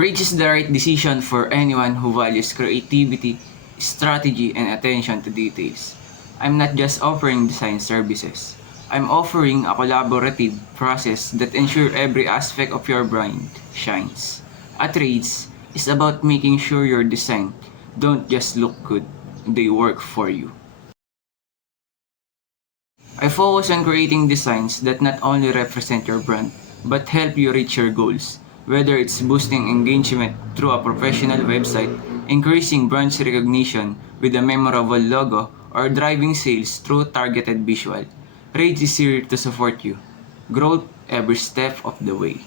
Rage is the right decision for anyone who values creativity, strategy, and attention to details. I'm not just offering design services. I'm offering a collaborative process that ensures every aspect of your brand shines. At Rage is about making sure your design don't just look good, they work for you. I focus on creating designs that not only represent your brand, but help you reach your goals, whether it's boosting engagement through a professional website, increasing brand recognition with a memorable logo, or driving sales through targeted visual. Rage is here to support you. Growth every step of the way.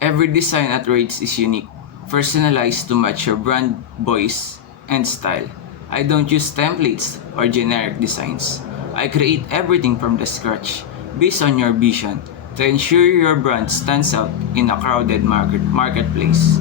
Every design at Rage is unique, personalized to match your brand voice and style. I don't use templates or generic designs. I create everything from the scratch, based on your vision, to ensure your brand stands out in a crowded marketplace.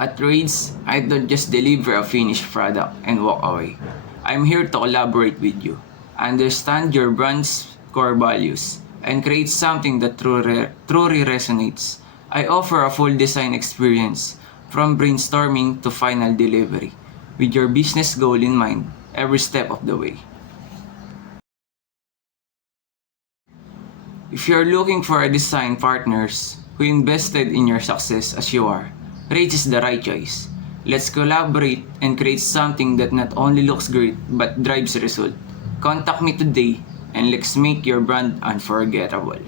At Raids, I don't just deliver a finished product and walk away. I'm here to collaborate with you, understand your brand's core values, and create something that truly resonates. I offer a full design experience, from brainstorming to final delivery, with your business goal in mind every step of the way. If you're looking for a design partners who invested in your success as you are, Rage is the right choice. Let's collaborate and create something that not only looks great but drives result. Contact me today and let's make your brand unforgettable.